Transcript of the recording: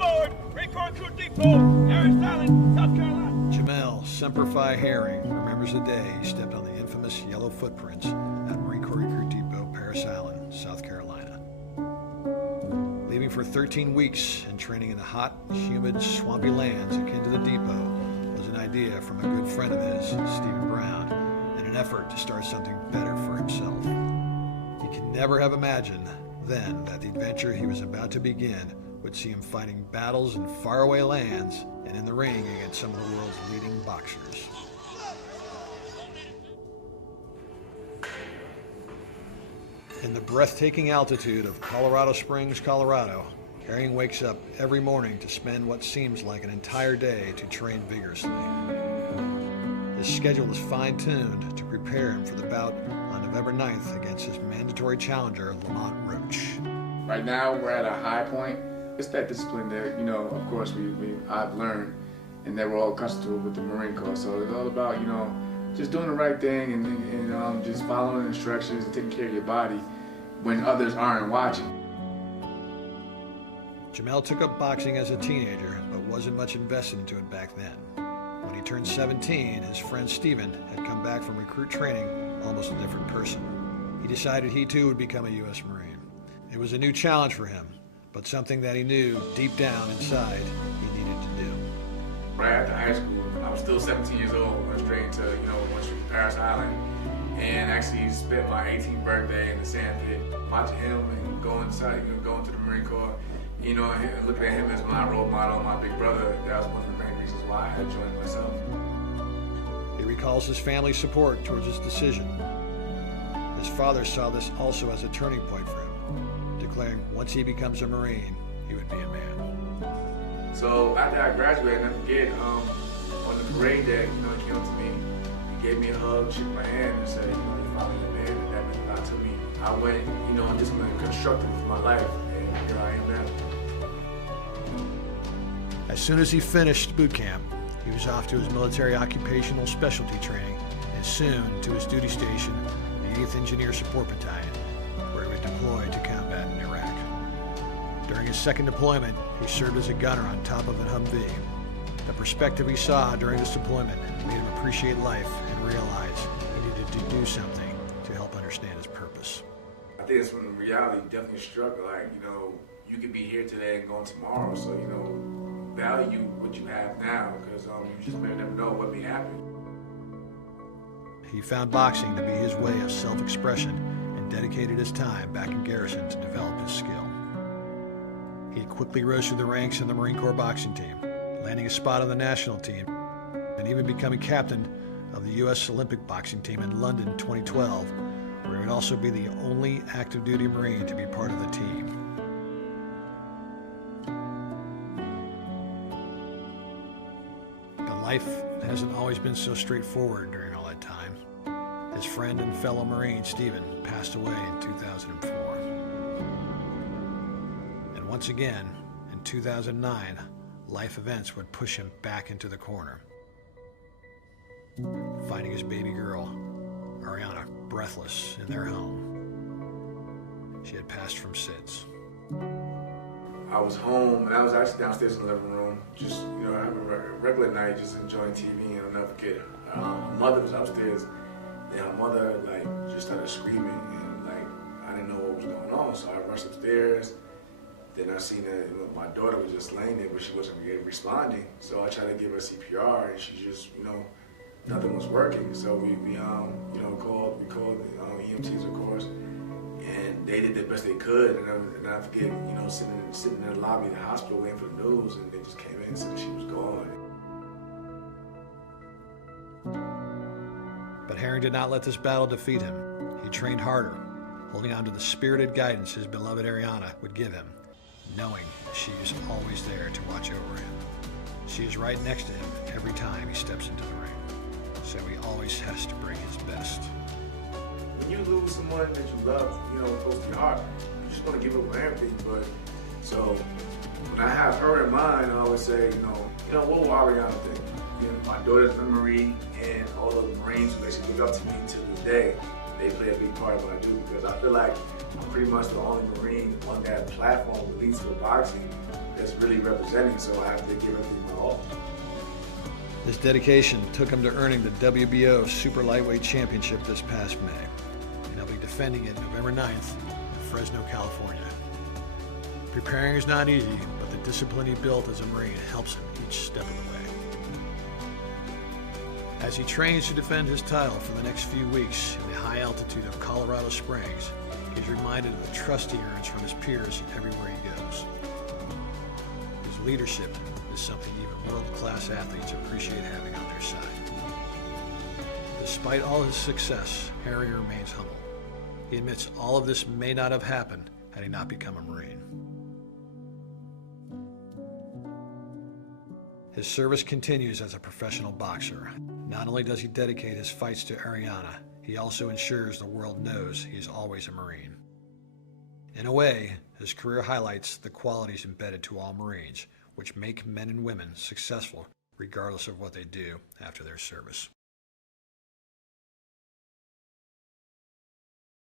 aboard! Recon Crew Depot, Harris Island, South Carolina. Jamel Semper Fi Herring remembers the day he stepped on the infamous yellow footprints at Marine Corps Recruit Depot, Harris Island, South Carolina. Leaving for 13 weeks and training in the hot, humid, swampy lands akin to the depot was an idea from a good friend of his, Stephen Brown, in an effort to start something better for himself. He could never have imagined then that the adventure he was about to begin would see him fighting battles in faraway lands and in the ring against some of the world's leading boxers. In the breathtaking altitude of Colorado Springs, Colorado, Herring wakes up every morning to spend what seems like an entire day to train vigorously. His schedule is fine-tuned to prepare him for the bout on November 9th against his mandatory challenger, Lamont Roach. Right now, we're at a high point. It's that discipline that, of course, I've learned and that we're all accustomed to with the Marine Corps. So it's all about, just doing the right thing and just following instructions and taking care of your body when others aren't watching. Jamel took up boxing as a teenager, but wasn't much invested into it back then. When he turned 17, his friend Stephen had come back from recruit training almost a different person. He decided he too would become a U.S. Marine. It was a new challenge for him, but something that he knew deep down inside he needed to do. Right after high school, I was still 17 years old, went straight to, went straight to Harris Island, and actually spent my 18th birthday in the sandpit, watching him and going to the Marine Corps, and looking at him as my role model, my big brother. That was one of the main reasons why I had joined myself. He recalls his family's support towards his decision. His father saw this also as a turning point for him, declaring once he becomes a Marine, he would be a man. So after I graduated, I never forget, on the parade day, he came up to me, he gave me a hug, shook my hand, and said, you're finally a man, and that meant a lot to me. I went, I'm just going to construct it for my life, and here I am now. As soon as he finished boot camp, he was off to his military occupational specialty training, and soon to his duty station, the 8th Engineer Support Battalion, where he would deploy to combat in Iraq. During his second deployment, he served as a gunner on top of a Humvee. The perspective he saw during this deployment made him appreciate life and realize he needed to do something to help understand his purpose. I think it's when reality definitely struck, you could be here today and gone tomorrow, so, value what you have now, because you just may never know what may happen. He found boxing to be his way of self-expression and dedicated his time back in garrison to develop his skill. He quickly rose through the ranks in the Marine Corps boxing team, landing a spot on the national team, and even becoming captain of the U.S. Olympic boxing team in London 2012, where he would also be the only active duty Marine to be part of the team. But life hasn't always been so straightforward during all that time. His friend and fellow Marine, Stephen, passed away in 2004. And once again, in 2009, life events would push him back into the corner. Finding his baby girl, Ariana, breathless in their home. She had passed from SIDS. I was home, and I was actually downstairs in the living room, just, having a regular night, just enjoying TV, and I'll never forget it. My mother was upstairs, and her mother, just started screaming, and, I didn't know what was going on, so I rushed upstairs. Then I seen that my daughter was just laying there, but she wasn't responding, so I tried to give her CPR, and she just, nothing was working. So we called the EMTs, of course, and they did the best they could. And I forget, sitting in the lobby of the hospital waiting for the news, and they just came in and said she was gone. But Herring did not let this battle defeat him. He trained harder, holding on to the spirited guidance his beloved Ariana would give him, knowing she is always there to watch over him. She is right next to him every time he steps into the ring, so he always has to bring his best. When you lose someone that you love, close to your heart, you just want to give up on everything. But so when I have her in mind, I always say, what will Ariana think? My daughter's a Marine, and all of the Marines who basically look up to me to this day, they play a big part of what I do, because I feel like I'm pretty much the only Marine on that platform, at least for boxing, that's really representing, so I have to give everything my all. His dedication took him to earning the WBO Super Lightweight Championship this past May, and he'll be defending it November 9th in Fresno, California. Preparing is not easy, but the discipline he built as a Marine helps him each step of the way. As he trains to defend his title for the next few weeks in the high altitude of Colorado Springs, he's reminded of the trust he earns from his peers everywhere he goes. His leadership is something even world-class athletes appreciate having on their side. Despite all his success, Harry remains humble. He admits all of this may not have happened had he not become a Marine. His service continues as a professional boxer. Not only does he dedicate his fights to Ariana, he also ensures the world knows he is always a Marine. In a way, his career highlights the qualities embedded to all Marines, which make men and women successful regardless of what they do after their service.